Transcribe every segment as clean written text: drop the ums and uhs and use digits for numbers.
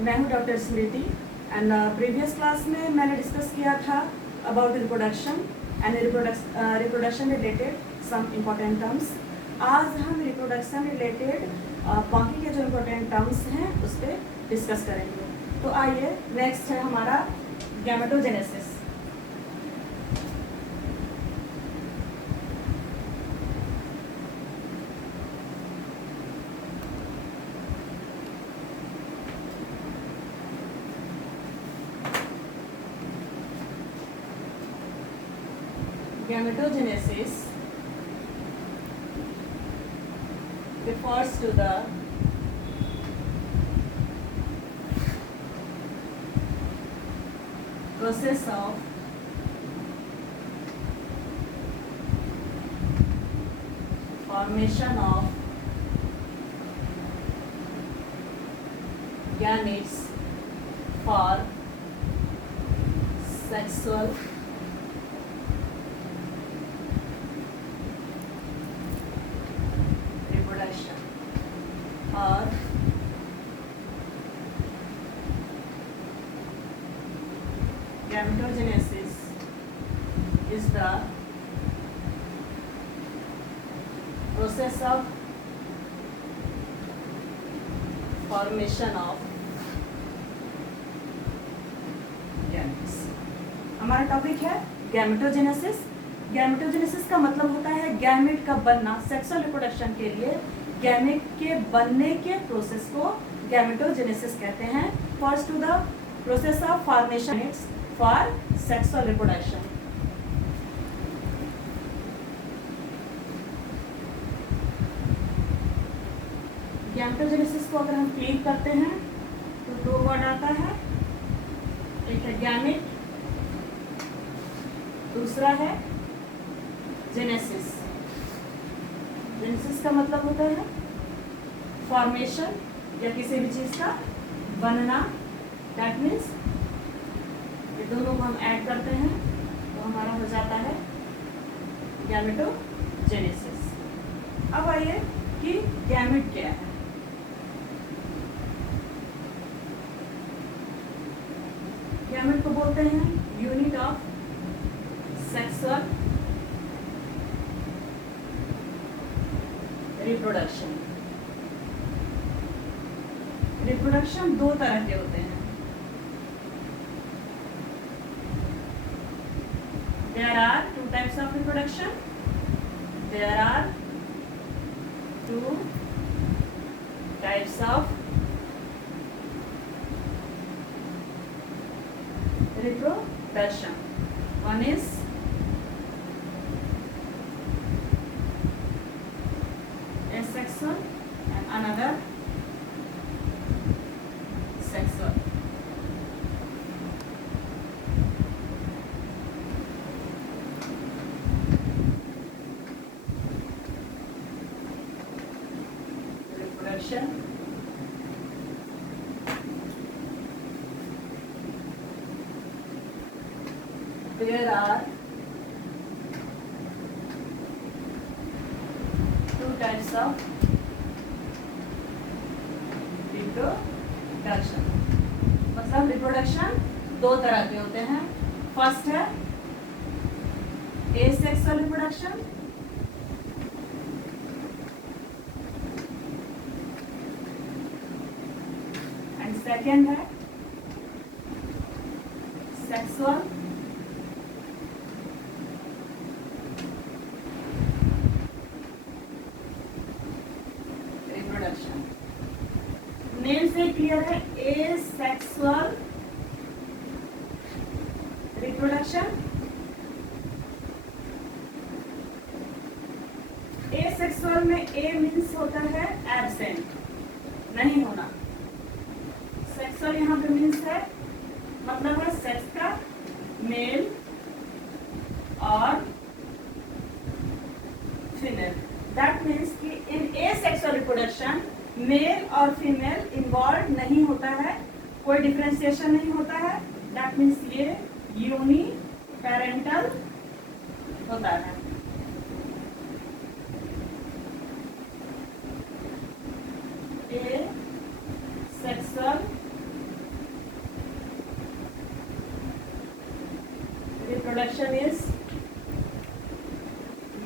मैं हूं doctor Smriti and previous class में मैंने डिस्कस किया था about reproduction and reproduction related some important terms. आज हम रिप्रोडक्शन रिलेटेड बाकी के जो इम्पोर्टेंट टर्म्स हैं उस पर डिस्कस करेंगे। तो आइए, नेक्स्ट है हमारा gametogenesis. Gametogenesis refers to the process of formation of gametes for sexual और gametogenesis is the process of formation of gametes। हमारा टॉपिक है गैमेटोजेनेसिस। गैमेटोजेनेसिस का मतलब होता है गैमेट का बनना। सेक्सुअल रिप्रोडक्शन के लिए गैमेट के बनने के प्रोसेस को गैमेटोजेनेसिस कहते हैं। First to the process of formation for sexual reproduction. Gametogenesis को अगर हम क्लिक करते हैं तो दो वर्ड आता है, एक है गैमेट, दूसरा है जेनेसिस। जेनेसिस का मतलब होता है फॉर्मेशन या किसी भी चीज का बनना। दैट मीन्स ये दोनों को हम ऐड करते हैं तो हमारा हो जाता है गैमेटोजेनेसिस। अब आइए कि गैमेट क्या है। गैमेट को बोलते हैं unit of sexual reproduction. Reproduction दो तरह के होते हैं। There are two types of reproduction. There are two types of reproduction. One is asexual and another sexual. Reproduction there are two types of reproduction. मतलब reproduction दो तरह के होते हैं। फर्स्ट है एसेक्सुअल रिप्रोडक्शन एंड सेकेंड है sexual reproduction. Name से clear है, एसेक्सुअल रिप्रोडक्शन। एसेक्सुअल में ए मीन्स होता है एब्सेंट, नहीं होना। सेक्सुअल यहाँ पे मीन्स है, मतलब है सेक्स का मेल और फीमेल। दैट मीन्स कि इन एसेक्सुअल रिप्रोडक्शन मेल और फीमेल इन्वॉल्व नहीं होता है, कोई डिफरेंशिएशन नहीं होता है। दैट मीन्स ये यूनी पेरेंटल होता है। ए sexual reproduction is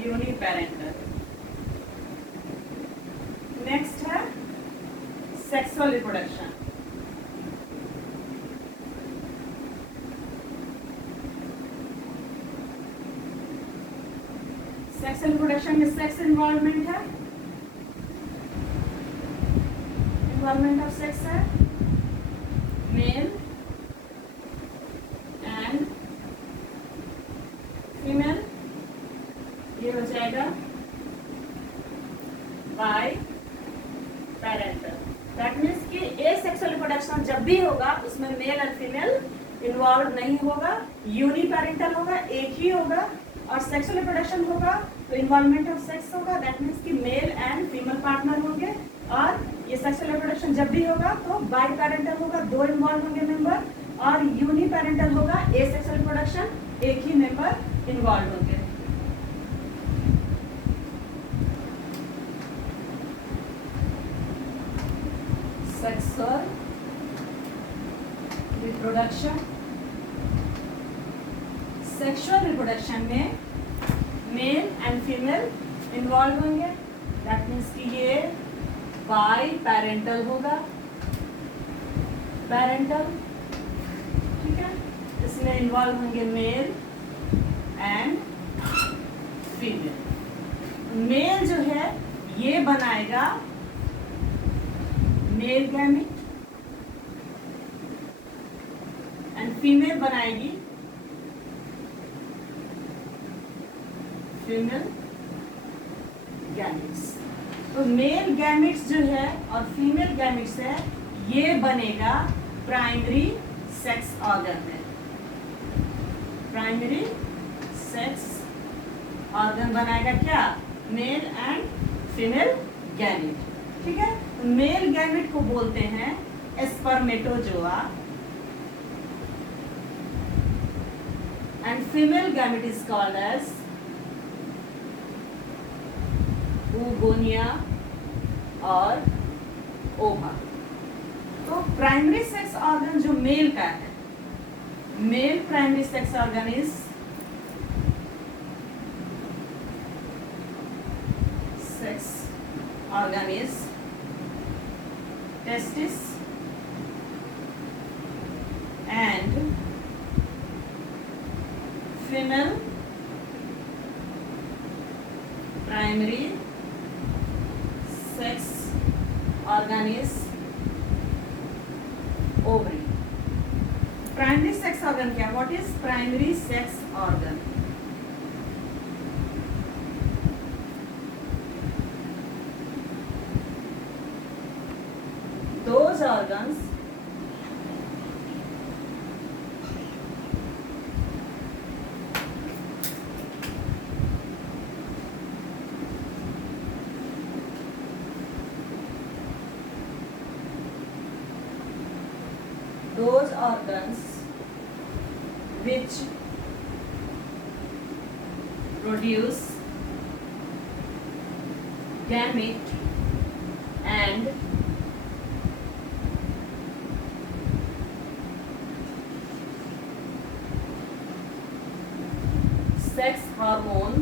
uniparental. Next है सेक्सुअल रिप्रोडक्शन। सेक्सुअल रिप्रोडक्शन में सेक्स इन्वॉल्वमेंट है, इन्वॉल्वमेंट ऑफ सेक्स है, मेल एंड फीमेल, ये हो जाएगा बाय पैरेंटल। दैट मीन्स कि ए सेक्सुअल रिप्रोडक्शन जब भी होगा उसमें मेल एंड फीमेल इन्वॉल्व नहीं होगा, यूनी पैरेंटल होगा, एक ही होगा। और सेक्सुअल रिप्रोडक्शन होगा तो इन्वॉल्वमेंट ऑफ सेक्स होगा, दैट मीन्स कि मेल एंड फीमेल पार्टनर होंगे। और ये सेक्सुअल रिप्रोडक्शन जब भी होगा तो बाई पैरेंटल होगा, दो इन्वॉल्व होंगे मेंबर। और यूनी पैरेंटल होगा, ए सेक्सुअल रिप्रोडक्शन एक ही मेंबर इन्वॉल्व होंगे। सेक्सुअल रिप्रोडक्शन, सेक्सुअल रिप्रोडक्शन में मेल एंड फीमेल इन्वॉल्व होंगे, दैट मीन्स कि ये बाई पैरेंटल होगा, पैरेंटल, ठीक है। इसमें इन्वॉल्व होंगे मेल एंड फीमेल। मेल जो है ये बनाएगा मेल गैमेट एंड फीमेल बनाएगी फीमेल गैमेट्स। तो मेल गैमेट्स जो है और फीमेल गैमेट्स है ये बनेगा प्राइमरी सेक्स ऑर्गन है, प्राइमरी सेक्स ऑर्गन बनाएगा क्या, मेल एंड फीमेल गैमेट, ठीक है। मेल गैमेट को बोलते हैं spermatozoa and female gamete is called as oogonia और ओवा। तो प्राइमरी सेक्स ऑर्गन जो मेल का है, male primary sex organ is sex organ is testis and female primary sex organ is ovary. Primary sex organ क्या, what is primary sex organ? Those organs which produce gamete and sex hormone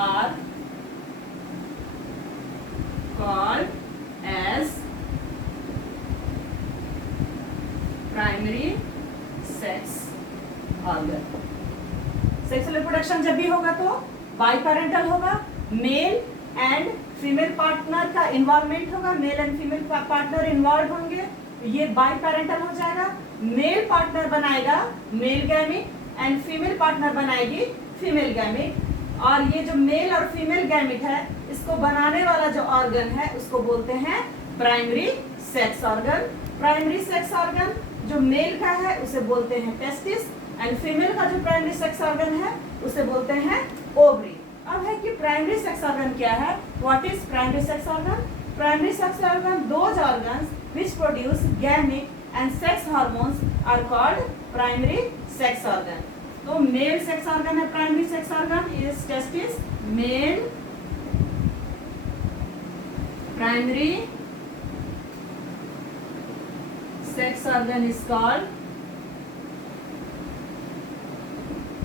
are called as primary sex organ. Sexual reproduction जब भी होगा तो by parental होगा, male and female partner का involvement होगा, male and female partner involve होंगे, ये by parental हो जाएगा। मेल पार्टनर बनाएगा male gamete and female partner बनाएगी फीमेल गैमेट। और ये जो मेल और फीमेल गैमेट है इसको बनाने वाला जो ऑर्गन है उसको बोलते हैं primary sex organ. Primary sex organ जो मेल का है उसे बोलते हैं टेस्टिस एंड फीमेल का जो प्राइमरी सेक्स ऑर्गन है उसे बोलते हैं ओवरी। अब है कि प्राइमरी सेक्स ऑर्गन क्या है, what is primary sex organ? Primary sex organ those organs which produce gamete and sex hormones are called primary sex organ. तो मेल सेक्स ऑर्गन है primary sex organ is testis, male primary sex organ is called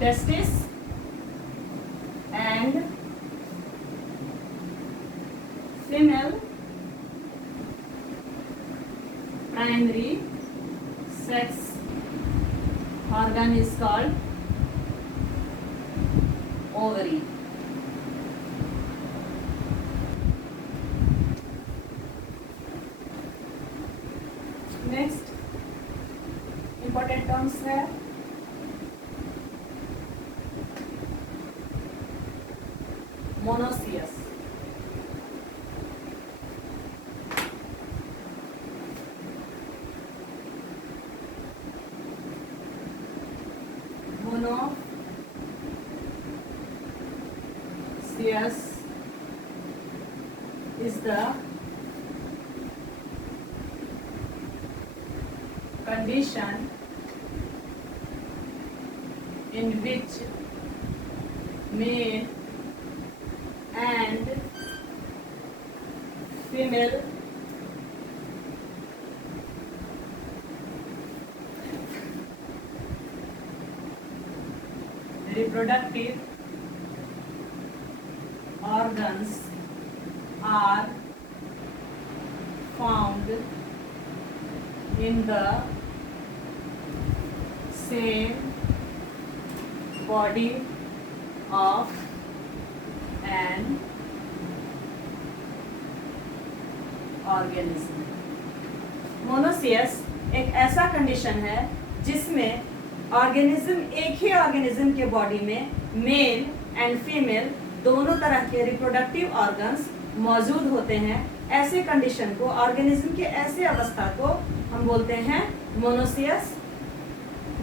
testis and female primary sex organ is called ovary. Next important terms है monoecious. Monoecious is the condition in which male and female reproductive organs are found in the same body of an organism. Monoecious एक ऐसा condition है जिसमें organism एक ही organism के body में male and female दोनों तरह के रिप्रोडक्टिव ऑर्गन्स मौजूद होते हैं. ऐसे कंडीशन को, ऑर्गेनिज्म के ऐसे अवस्था को हम बोलते हैं मोनोसियस.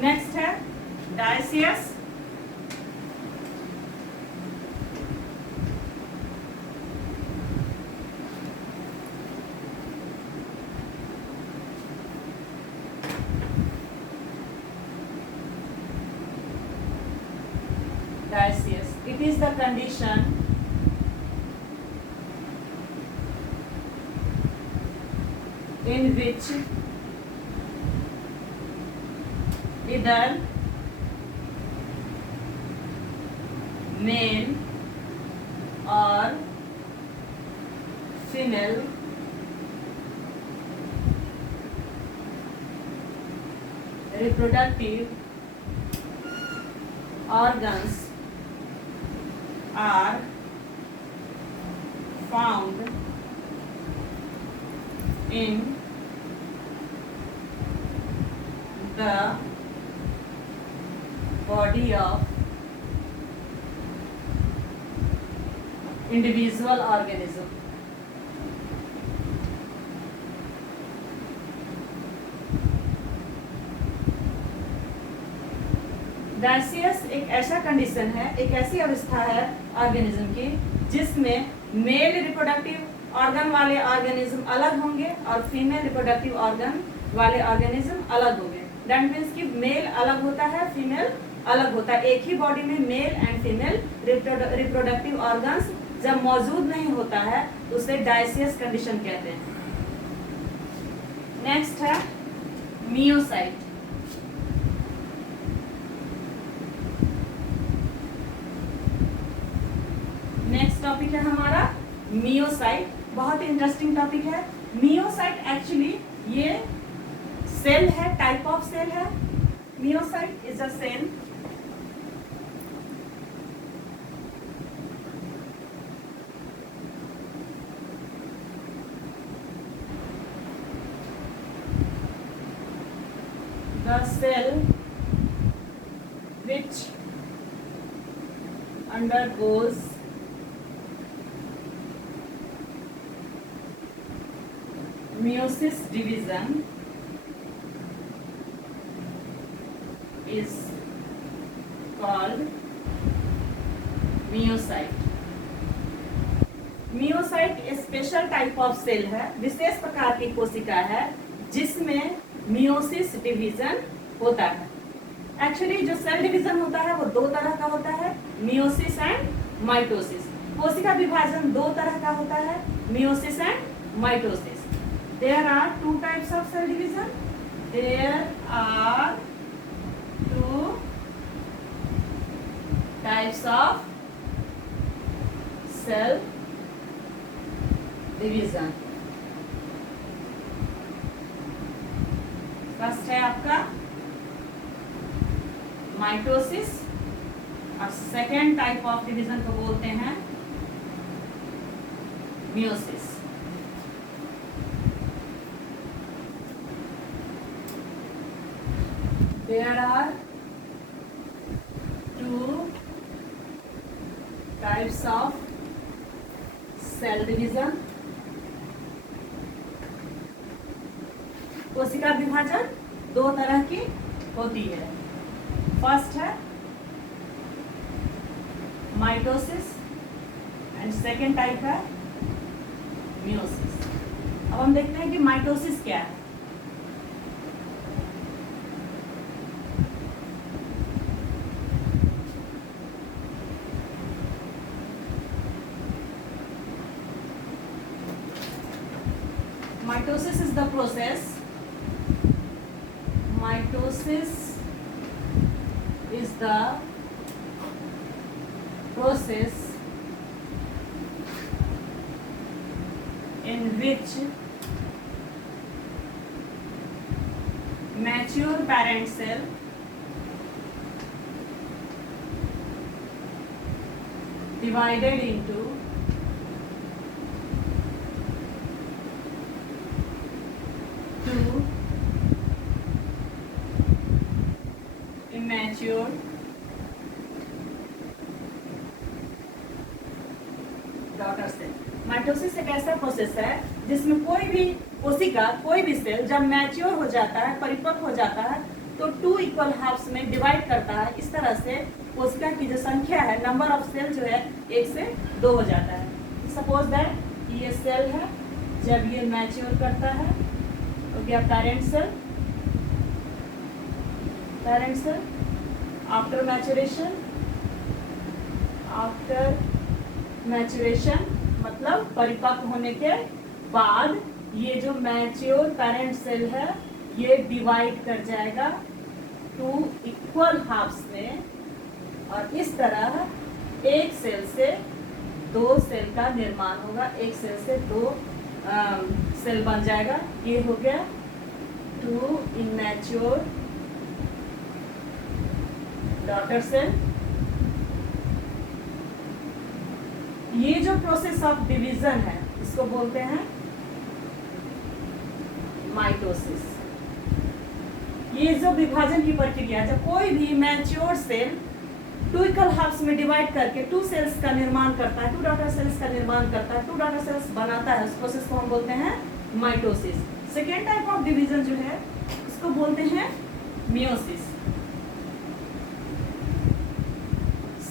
नेक्स्ट है dioecious. Dioecious. It is the condition in which either male or female reproductive organs are found in the body of individual organism. Dioecious एक ऐसा कंडीशन है, एक ऐसी अवस्था है ऑर्गेनिज्म की जिसमें मेल रिप्रोडक्टिव ऑर्गन वाले ऑर्गेनिज्म अलग होंगे और फीमेल रिप्रोडक्टिव ऑर्गन वाले ऑर्गेनिज्म अलग होंगे. दैट मीन्स कि मेल अलग होता है, फीमेल अलग होता है. एक ही बॉडी में male and female reproductive organs जब मौजूद नहीं होता है तो उसे डायसियस कंडीशन कहते हैं. नेक्स्ट है मियोसाइट. नेक्स्ट टॉपिक है हमारा मियोसाइट. बहुत इंटरेस्टिंग टॉपिक है. मियोसाइट एक्चुअली ये सेल है, टाइप ऑफ सेल है. Meiocyte is a cell the cell which undergoes meiosis division is called meiocyte. Meiocyte special type of cell है, विशेष प्रकार की कोशिका है जिसमें मियोसिस डिवीजन होता है. एक्चुअली जो सेल डिवीजन होता है वो दो तरह का होता है, मियोसिस एंड माइटोसिस. कोशिका विभाजन दो तरह का होता है, meiosis and mitosis. There are two types of cell division. There are two types of cell division. First है आपका माइटोसिस और सेकेंड टाइप ऑफ डिवीजन को बोलते हैं meiosis. There are two types of cell division. कोशिका विभाजन दो तरह की होती है। फर्स्ट है माइटोसिस एंड सेकेंड टाइप है मियोसिस। अब हम देखते हैं कि माइटोसिस क्या है। Mitosis is the process. Mitosis is the process in which mature parent cell divided into two immature daughter cell. Mitosis एक ऐसा प्रोसेस है जिसमें कोई भी कोशिका, कोई भी सेल जब मैच्योर हो जाता है, परिपक्व हो जाता है, तो टू इक्वल हाफ्स में डिवाइड करता है। इस तरह से कोशिका की जो संख्या है, नंबर ऑफ सेल जो है 1 से 2 हो जाता है। सपोज दैट ये सेल है, जब ये मैच्योर करता है तो क्या पेरेंट सेल, आफ्टर मैचुरेशन मतलब परिपक्व होने के बाद ये जो मैच्योर पेरेंट सेल है ये डिवाइड कर जाएगा 2 इक्वल हाफ्स में, और इस तरह एक सेल से 2 सेल का निर्माण होगा। एक सेल से 2 सेल बन जाएगा। ये हो गया 2 इमैच्योर डॉटर सेल। ये जो प्रोसेस ऑफ डिवीजन है इसको बोलते हैं माइटोसिस। ये जो विभाजन की प्रक्रिया, जब कोई भी मैच्योर सेल 2 इक्वल हाफ्स में डिवाइड करके 2 सेल्स का निर्माण करता है, 2 डॉटर सेल्स का निर्माण करता है, 2 डॉटर सेल्स बनाता है, उस प्रोसेस को हम बोलते हैं mitosis. Second type of division जो है उसको बोलते हैं meiosis.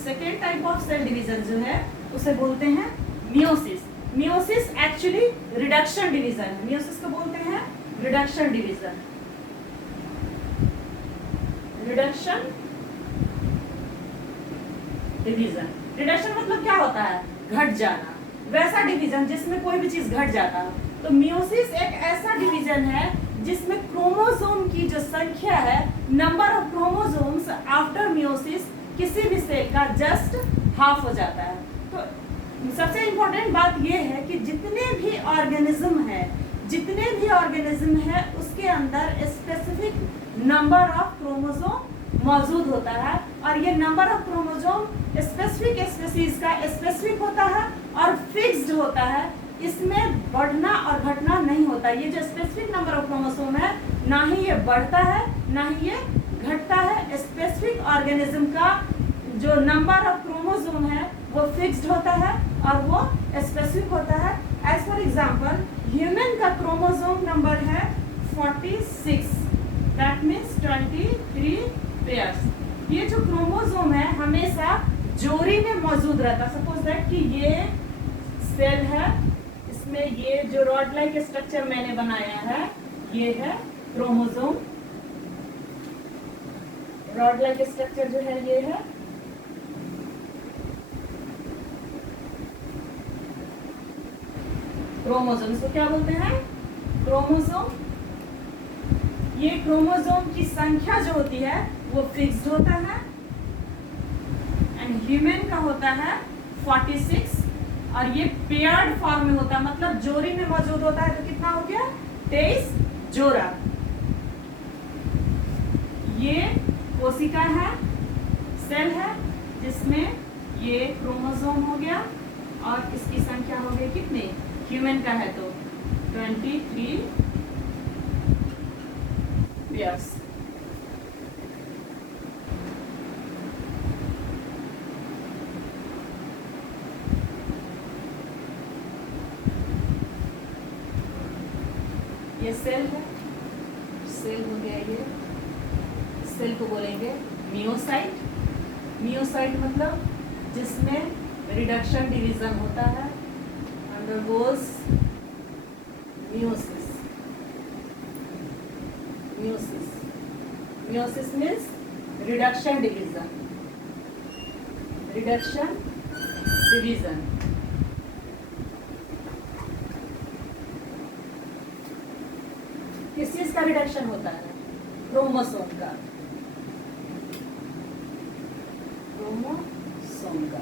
Second type of cell division जो है उसे बोलते हैं meiosis. Meiosis actually reduction division है। मियोसिस को बोलते हैं रिडक्शन डिवीजन। रिडक्शन मतलब क्या होता है? घट जाना। वैसा डिवीजन जिसमें कोई भी चीज घट जाता है। तो मियोसिस एक ऐसा डिवीजन है जिसमें क्रोमोसोम की जो संख्या है, number of chromosomes after meiosis किसी भी सेल का जस्ट हाफ हो जाता है। तो सबसे इंपॉर्टेंट बात यह है कि जितने भी ऑर्गेनिज्म है उसके अंदर स्पेसिफिक नंबर ऑफ क्रोमोसोम मौजूद होता है, और ये number of chromosome specific species का स्पेसिफिक होता है और फिक्स्ड होता है। इसमें बढ़ना और घटना नहीं होता। ये जो स्पेसिफिक नंबर ऑफ क्रोमोसोम है, ना ही ये बढ़ता है ना ही ये घटता है। स्पेसिफिक ऑर्गेनिज्म का जो नंबर ऑफ क्रोमोसोम है वो फिक्स्ड होता है और वो स्पेसिफिक होता है। एज फॉर एग्जांपल, ह्यूमन का क्रोमोसोम नंबर है 46, दैट मीन्स 23 पेयर्स। ये जो क्रोमोसोम है हमेशा जोड़ी में मौजूद रहता है। सपोज दैट कि ये सेल है, इसमें ये जो रॉड लाइक स्ट्रक्चर मैंने बनाया है ये है क्रोमोसोम। रॉड लाइक स्ट्रक्चर जो है ये है क्रोमोसोम। इसको क्या बोलते हैं? क्रोमोसोम। ये क्रोमोसोम की संख्या जो होती है वो फिक्स्ड होता है, एंड ह्यूमन का होता है 46 और ये पेयर्ड फॉर्म में होता है, मतलब जोड़ी में मौजूद होता है। तो कितना हो गया? 23 जोड़ा। ये कोशिका है, सेल है, जिसमें ये क्रोमोसोम हो गया और इसकी संख्या हो गई कितनी? ह्यूमन का है तो 23 पेयर्स। ये सेल है, सेल हो गया। ये सेल को बोलेंगे मियोसाइट। मियोसाइट मतलब जिसमें रिडक्शन डिवीजन होता है, undergoes meiosis. Meiosis, meiosis means reduction division. Reduction division. किस चीज का रिडक्शन होता है? क्रोमोसोम का। क्रोमोसोम का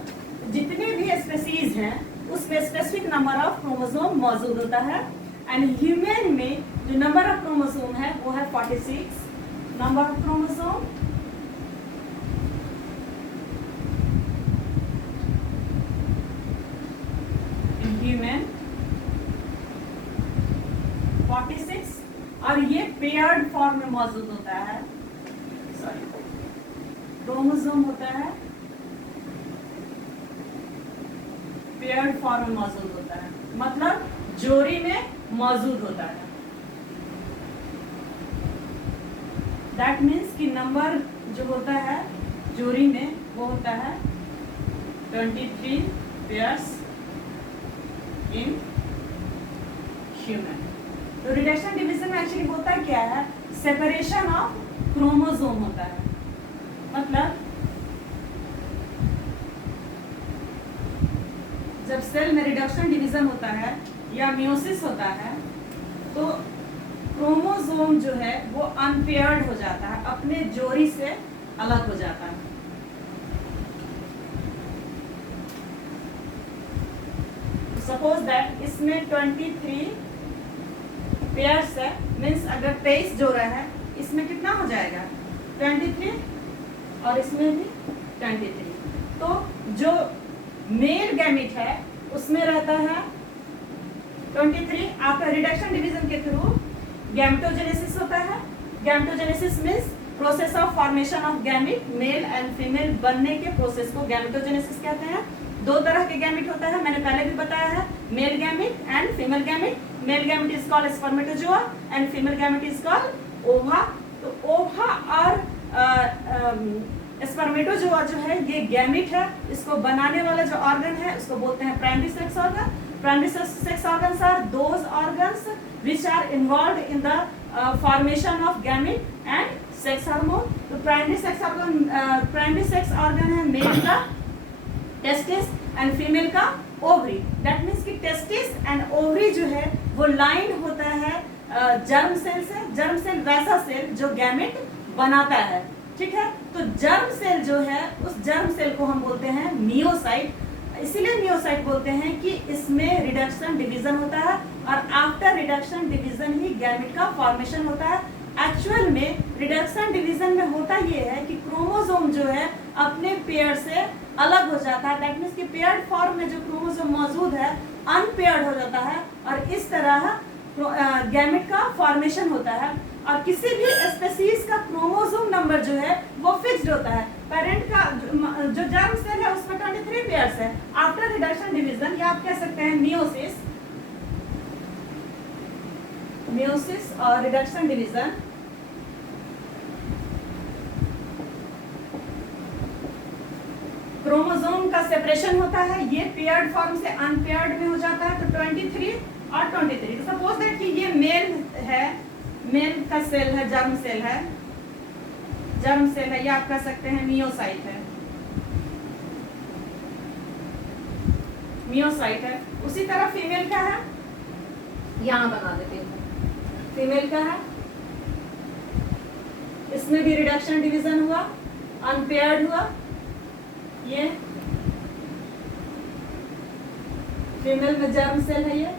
जितने भी स्पेसीज हैं उसमें स्पेसिफिक नंबर ऑफ क्रोमोसोम मौजूद होता है। एंड ह्यूमन में जो नंबर ऑफ क्रोमोसोम है वो है 46 number of chromosome. In human 46 और ये पेयर्ड फॉर्म में मौजूद होता है। सॉरी, क्रोमोसोम होता है पेयर्ड फॉर्म में मौजूद होता है, मतलब जोड़ी में मौजूद होता है। दैट मीन्स कि नंबर जो होता है जोड़ी में वो होता है 23 पेयर्स इन ह्यूमन। तो रिडक्शन डिवीजन में एक्चुअली होता क्या है? सेपरेशन ऑफ क्रोमोसोम होता है। मतलब जब सेल में रिडक्शन डिवीजन होता है या मियोसिस होता है तो क्रोमोसोम जो है वो अनपेयर्ड हो जाता है, अपने जोड़ी से अलग हो जाता है। सपोज दैट इसमें 23 पेयर्स है, मीन्स अगर 23 जोड़ा है इसमें कितना हो जाएगा? 23 और इसमें भी 23। तो जो मेल गैमेट है उसमें रहता है 23। आपका रिडक्शन डिवीजन के थ्रू गैमेटोजेनेसिस होता है। Gametogenesis means process of formation of gamete, male and female बनने के प्रोसेस को गैमेटोजेनेसिस कहते हैं। दो तरह के गैमेट होता है, मैंने पहले भी बताया है, male gamete and female gamete. Male gamete is called spermatozoa and female gamete is called ओवा। तो ओवा और स्पर्मेटोजोआ जो है ये गैमेट है, इसको बनाने वाला जो ऑर्गन है उसको बोलते हैं primary sex organ. Primary sex organs are those organs which are involved in the formation of gamete and sex hormone. तो प्राइमरी सेक्स ऑर्गन है मेल का टेस्टिस एंड फीमेल का ओवरी। दैट मीन्स कि testis and ovary जो है वो line होता है जर्म सेल से। जर्म सेल वैसा सेल जो गैमेट बनाता है, ठीक है। तो जर्म सेल जो है उस जर्म सेल को हम बोलते हैं मियोसाइट। इसीलिए मियोसाइट बोलते हैं कि इसमें रिडक्शन डिवीजन होता है और आफ्टर रिडक्शन डिवीजन ही गैमेट का फॉर्मेशन होता है। एक्चुअल में रिडक्शन डिवीजन में होता ये है कि क्रोमोसोम जो है अपने पेयर से अलग हो जाता है। दैट मीन्स कि पेयर्ड फॉर्म में जो क्रोमोसोम मौजूद है अनपेयर्ड हो जाता है और इस तरह गैमेट का फॉर्मेशन होता है। और किसी भी स्पेसीज का क्रोमोसोम नंबर जो है वो फिक्स्ड होता है। पेरेंट का जो जर्म सेल है उसमें 23 पेयर्स है। आफ्टर रिडक्शन डिवीजन या आप कह सकते हैं मियोसिस और रिडक्शन डिवीजन क्रोमोसोम का सेपरेशन होता है। ये पेयर्ड फॉर्म से अनपेयर्ड में हो जाता है। तो 23 और 23। सपोज दैट कि ये मेल है, मेल का सेल है, जर्म सेल है, जर्म सेल है, या आप कह सकते हैं मियोसाइट है, मियोसाइट है। उसी तरह फीमेल का है, यहां बना देते हैं, फीमेल का है, इसमें भी रिडक्शन डिवीजन हुआ, अनपेयर्ड हुआ, ये फीमेल में जर्म सेल है, ये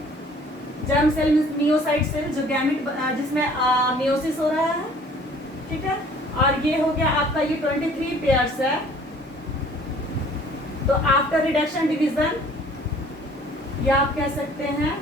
जर्म सेल में मियोसाइट सेल जो गैमेट जिसमें मियोसिस हो रहा है, ठीक है। और ये हो गया आपका, ये 23 पेयर्स है। तो आफ्टर रिडक्शन डिवीजन, या आप कह सकते हैं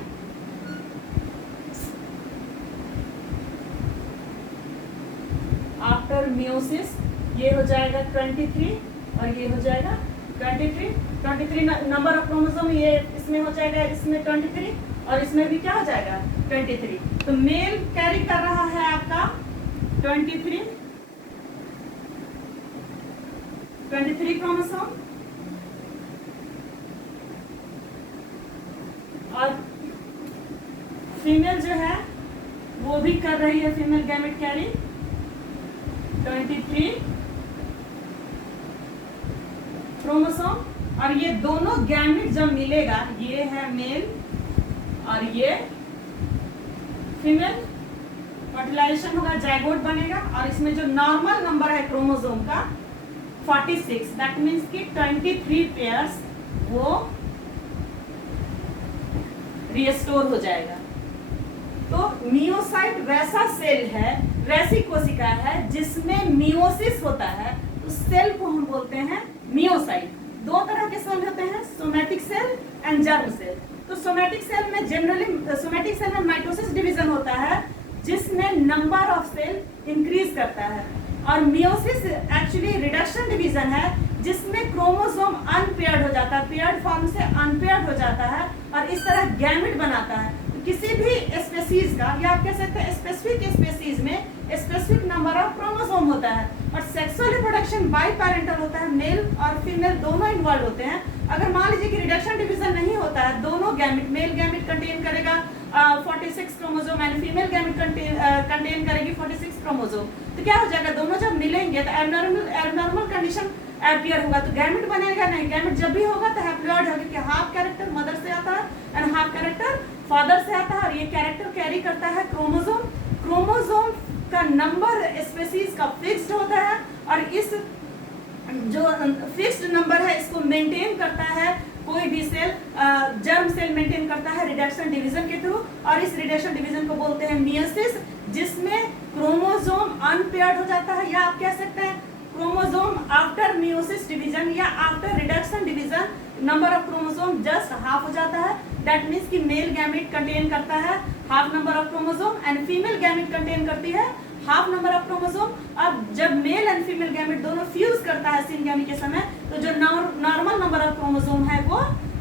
आफ्टर मियोसिस, ये हो जाएगा 23 और ये हो जाएगा 23 नंबर ऑफ क्रोमोसोम, ये इसमें हो जाएगा, इसमें 23 और इसमें भी क्या हो जाएगा 23। तो मेल कैरी कर रहा है आपका 23 क्रोमोसोम और फीमेल जो है वो भी कर रही है फीमेल गैमेट कैरी 23 क्रोमोसोम। और ये दोनों गैमेट जब मिलेगा, ये है मेल और ये फीमेल, फर्टिलाइजेशन होगा, जाइगोट बनेगा और इसमें जो नॉर्मल नंबर है क्रोमोसोम का 46, दैट मीन्स कि 23 पेयर्स वो रिस्टोर हो जाएगा। तो मियोसाइट वैसा सेल है, वैसी कोशिका है जिसमें मियोसिस होता है, उस सेल को हम बोलते हैं मियोसाइट। दो तरह के सेल होते हैं, somatic cell and germ cell. तो सोमैटिक सेल में जनरली सोमैटिक सेल में माइटोसिस डिवीजन होता है जिसमें नंबर ऑफ सेल इंक्रीज करता है, और मियोसिस एक्चुअली रिडक्शन डिवीजन है जिसमें क्रोमोसोम अनपेयर्ड हो जाता है, पेयर्ड फॉर्म से अनपेयर्ड हो जाता है और इस तरह गैमेट बनाता है। तो किसी भी स्पेसीज का, या आप कह सकते हैं स्पेसिफिक स्पेसीज में स्पेसिफिक नंबर ऑफ क्रोमोसोम होता है, और सेक्सुअल रिप्रोडक्शन बाई पैरेंटल होता है, मेल और फीमेल दोनों इन्वॉल्व होते हैं। अगर मान लीजिए कि रिडक्शन डिवीजन नहीं होता है, दोनों गैमेट, मेल गैमेट कंटेन करेगा 46 chromosome and female gamete contain करेगी 46 क्रोमोसोम, तो क्या हो जाएगा, दोनों जब मिलेंगे तो एबनॉर्मल कंडीशन एपियर होगा, तो गैमेट बनेगा नहीं। गैमेट जब भी होगा तो हैप्लॉइड होगा, कि हाफ कैरेक्टर मदर से आता है एंड हाफ कैरेक्टर फादर से आता है, और ये कैरेक्टर कैरी करता है क्रोमोसोम। क्रोमोसोम का नंबर स्पेसीज का फिक्स्ड होता है, और इस जो फिक्स्ड नंबर है इसको मेंटेन करता है कोई भी सेल, जर्म सेल मेंटेन करता है रिडक्शन डिवीजन के थ्रू, और इस रिडक्शन डिवीजन को बोलते हैं मियोसिस, जिसमें क्रोमोसोम अनपेयर्ड हो जाता है, या आप कह सकते हैं क्रोमोसोम आफ्टर मियोसिस डिवीजन या after reduction division number of chromosome just half हो जाता है। दैट मीन्स कि मेल गैमेट कंटेन करता है half number of chromosome and female gamete contain करती है हाफ नंबर ऑफ क्रोमोसोम। अब जब मेल एंड फीमेल गैमेट दोनों फ्यूज करता है सिनगैमी के समय, तो जो नॉर्मल नंबर ऑफ क्रोमोसोम है वो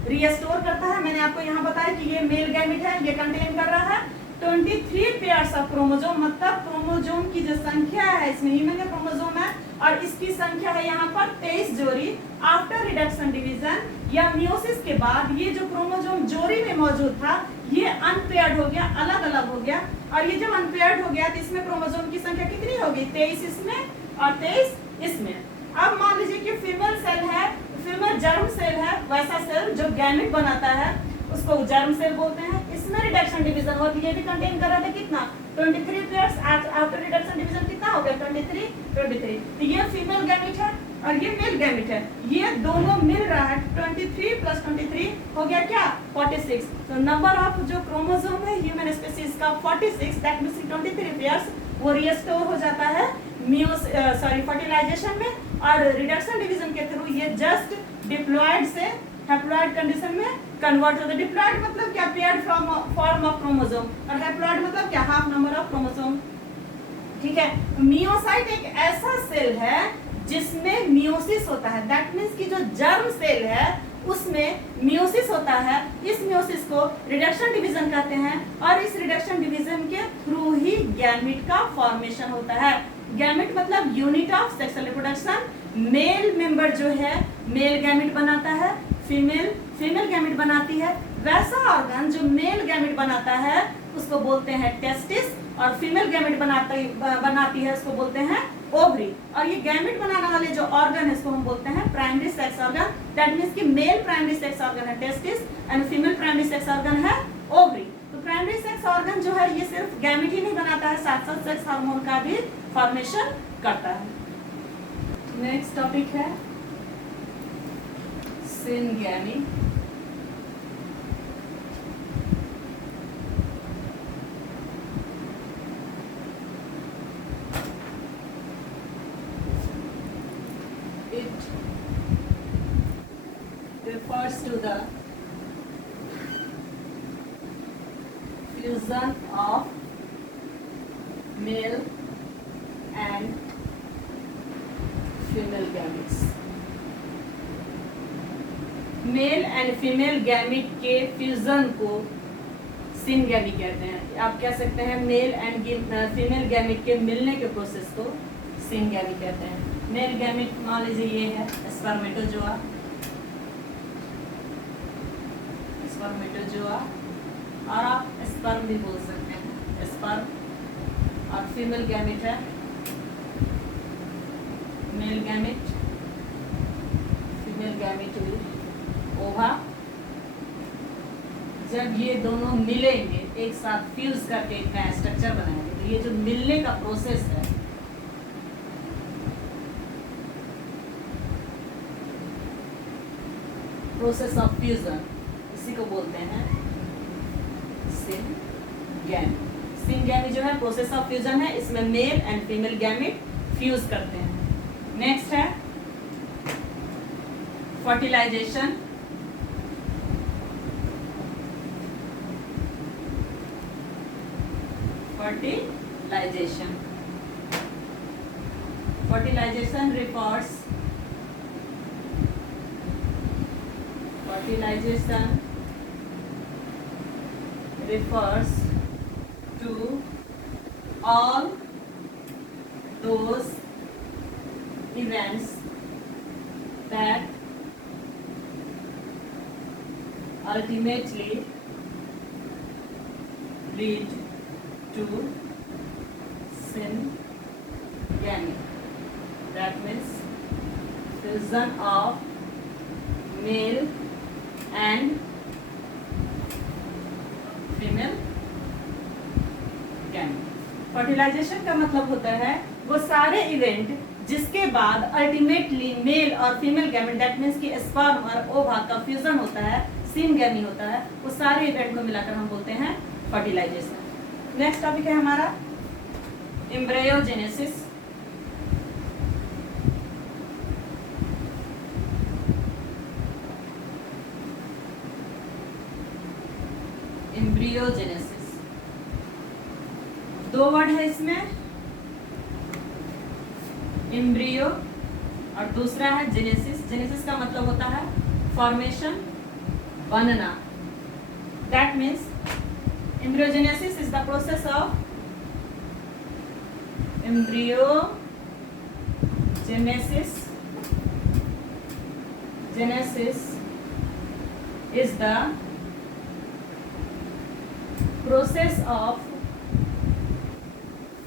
रिस्टोर करता है। मैंने आपको यहाँ बताया कि ये मेल गैमेट है, ये कंटेन कर रहा है 23 पेयर्स ऑफ क्रोमोसोम, मतलब क्रोमोसोम की जो संख्या है इसमें ह्यूमन का क्रोमोसोम है और इसकी संख्या है यहाँ पर 23 जोड़ी। आफ्टर रिडक्शन डिवीजन या मियोसिस के बाद ये जो क्रोमोसोम जोड़ी में मौजूद था ये अनपेयर्ड हो गया, अलग अलग हो गया, और ये जब अनपेयर्ड हो गया तो इसमें क्रोमोसोम की संख्या कितनी होगी, 23 इसमें और 23 इसमें। अब मान लीजिए कि फीमेल सेल है, फीमेल जर्म सेल है, वैसा सेल जो गैमेट बनाता है उसको जर्म सेल बोलते हैं। इसमें रिडक्शन डिवीजन और ये भी कंटेन कर रहा था कितना 23 पेयर्स। आफ्टर रिडक्शन डिवीजन कितना हो गया 23। तो ये फीमेल गैमेट है और ये मेल गैमेट है, ये दोनों मिल रहा है 23 प्लस 23 हो गया क्या 46। तो नंबर ऑफ जो क्रोमोसोम है ह्यूमन स्पीसीज का 46, दैट मींस 23 पेयर्स वो रिस्टोर हो जाता है फर्टिलाइजेशन में, और रिडक्शन डिवीजन के थ्रू ये जस्ट डिप्लॉयड से हैप्लॉयड कंडीशन में कन्वर्ट होता है। डिप्लॉयड मतलब क्या, पेयर्ड फॉर्म ऑफ क्रोमोसोम, और हैप्लॉयड मतलब क्या, हाफ नंबर ऑफ क्रोमोसोम। ठीक है, मियोसाइट एक ऐसा सेल है जिसमें मियोसिस होता है, दैट मींस कि जो जर्म सेल है उसमें मियोसिस होता है। इस मियोसिस को रिडक्शन डिवीजन कहते हैं, और इस रिडक्शन डिवीजन के थ्रू ही गैमेट का फॉर्मेशन होता है। गैमेट मतलब unit of sexual reproduction. Male member जो है मेल गैमेट बनाता है, फीमेल गैमेट बनाती है। वैसा ऑर्गन जो मेल गैमेट बनाता है उसको बोलते हैं टेस्टिस, और फीमेल गैमेट बनाती है उसको बोलते हैं ओवरी। और ये गैमेट बनाने वाले जो ऑर्गन है इसको हम बोलते हैं primary sex organ. That means कि मेल प्राइमरी सेक्स ऑर्गन है testis and female primary sex organ है ओवरी। तो प्राइमरी सेक्स ऑर्गन जो है ये सिर्फ गैमेट ही नहीं बनाता है, साथ साथ सेक्स हार्मोन का भी फॉर्मेशन करता है। नेक्स्ट टॉपिक है syngamy. It refers to the fusion of male and female gametes. Male and female gamete के फ्यूजन को सिनगैमी कहते हैं. आप कह सकते हैं मेल एंड फीमेल गैमिट के मिलने के प्रोसेस को सिनगैमी कहते हैं. मेल गैमिट मान लीजिए ये है स्पर्मेटोजोआ, स्पर्मेटोजोआ, और आप स्पर्म भी बोल सकते हैं, स्पर्म. और फीमेल गैमिट है मेल गैमिट, फीमेल गैमिट हुई ओवा. जब ये दोनों मिलेंगे एक साथ फ्यूज करके एक नया स्ट्रक्चर बनाएंगे, तो ये जो मिलने का प्रोसेस है प्रोसेस ऑफ फ्यूजन, इसी को बोलते हैं सिनगैमी. सिनगैमी जो है प्रोसेस ऑफ फ्यूजन है, इसमें male and female gamete fuse करते हैं. नेक्स्ट है fertilisation. Fertilization refers to all those events that ultimately lead to syngamy. That means fusion of male and female gamete. Fertilization का मतलब होता है वो सारे इवेंट जिसके बाद अल्टीमेटली मेल और फीमेल गैमेट, दैट मीन्स कि स्पर्म और ओवा का फ्यूजन होता है, सिनगैमी होता है, वो सारे इवेंट को मिलाकर हम बोलते हैं फर्टिलाइजेशन. नेक्स्ट टॉपिक है हमारा एम्ब्रियोजेनेसिस. एम्ब्रियोजेनेसिस दो वर्ड है इसमें, एम्ब्रियो और दूसरा है जेनेसिस. जेनेसिस का मतलब होता है फॉर्मेशन, बनना. That means embryogenesis is the process of embryogenesis. Genesis is the process of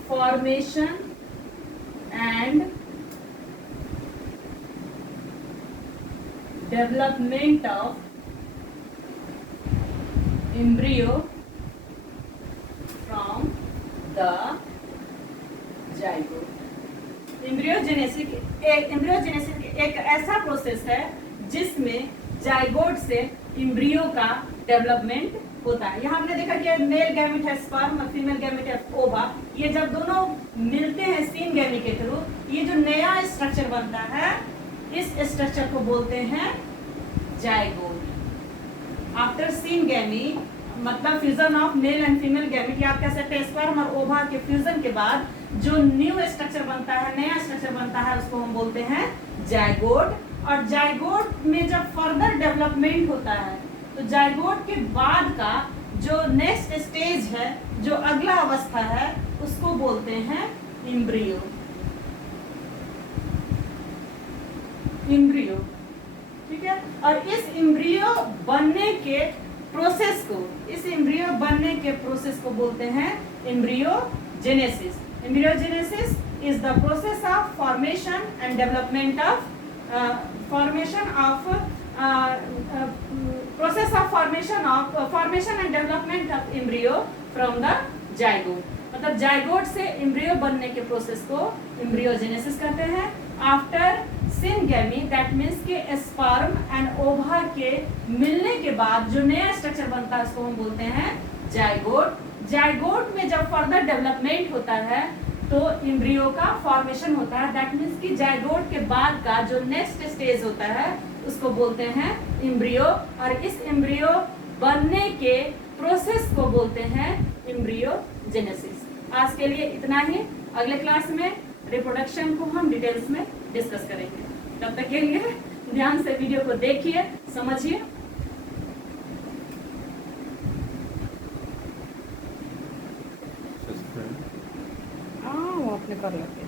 formation and development of embryo from the zygote. Embryogenesis एक ऐसा प्रोसेस है जिसमें जाइगोट से एम्ब्रियो का डेवलपमेंट होता है. यहाँ हमने देखा कि मेल गैमेट है स्पर्म और फीमेल गैमेट है ओवा. ये जब दोनों मिलते हैं सिनगैमी के थ्रू, ये जो नया स्ट्रक्चर बनता है, इस स्ट्रक्चर को बोलते हैं जाइगोट. आफ्टर सिनगैमी मतलब fusion of male and female gamete, या आप कह सकते हैं स्पर्म और ओवा के फ्यूजन के बाद जो न्यू स्ट्रक्चर बनता है, नया स्ट्रक्चर बनता है, उसको हम बोलते हैं जाइगोट. और जाइगोट में जब फर्दर डेवलपमेंट होता है, तो जाइगोट के बाद का जो नेक्स्ट स्टेज है, जो अगला अवस्था है, उसको बोलते हैं एम्ब्रियो. एम्ब्रियो, ठीक है. और इस एम्ब्रियो बनने के प्रोसेस को, इस एम्ब्रियो बनने के प्रोसेस को बोलते हैं embryogenesis. Embryogenesis is the process of formation and development of formation and development of embryo from the zygote. मतलब जाइगोट से एम्ब्रियो बनने के प्रोसेस को एम्ब्रियोजेनेसिस कहते हैं. आफ्टर सिनगेमी, दैट मीन्स कि स्पर्म एंड ओवा के मिलने के बाद जो नया स्ट्रक्चर बनता है उसको हम बोलते हैं जाइगोट। जाइगोट में जब फर्दर डेवलपमेंट होता है तो एम्ब्रियो का फॉर्मेशन होता है। दैट मीन्स कि जाइगोट के बाद का जो नेक्स्ट स्टेज होता है उसको बोलते हैं एम्ब्रियो, और इस एम्ब्रियो बनने के प्रोसेस को बोलते हैं एम्ब्रियोजेनेसिस। आज के लिए इतना ही, अगले क्लास में रिप्रोडक्शन को हम डिटेल्स में डिस्कस करेंगे। तब तक के लिए ध्यान से वीडियो को देखिए, समझिए। हाँ वो अपने कर लेते हैं।